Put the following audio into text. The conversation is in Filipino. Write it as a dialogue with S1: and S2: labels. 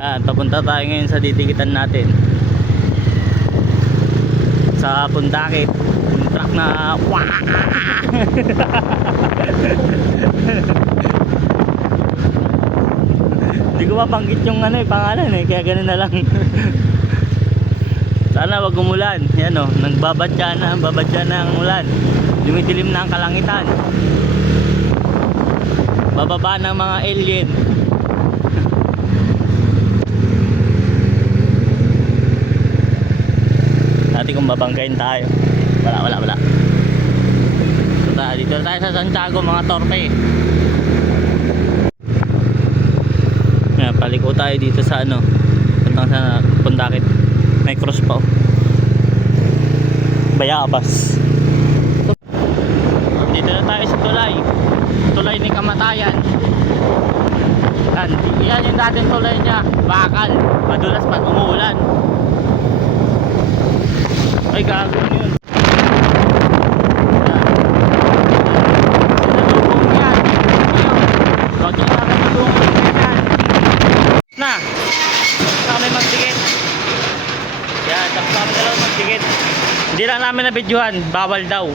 S1: Ah, papunta tayo ngayon sa ditikitan natin. Sa Pundakit. Yung truck na Wah! Hindi ko mabanggit yung ano eh, pangalan eh, kaya ganun na lang. Sana wag umulan. Yan o, nagbabadya na, babadya na ang ulan. Dumitilim na ang kalangitan. Bababa ng mga alien. Dati kung babanggain tayo. Wala, wala, wala. Dito tayo, dito tayo sa Santiago, mga torpe. Yan, paliko tayo dito sa ano. Puntang sa Pundakit. May cross pa oh. Bayabas. Dito na tayo sa tulay. Tulay ni Kamatayan. Yan, yan yung dating tulay niya. Bakal. Madulas pag umuulan. Ay, gago yun. Na. Saka may magtigit. Yan, tapos kami dalawa magtigit. Hindi lang namin nabidyohan. Bawal daw.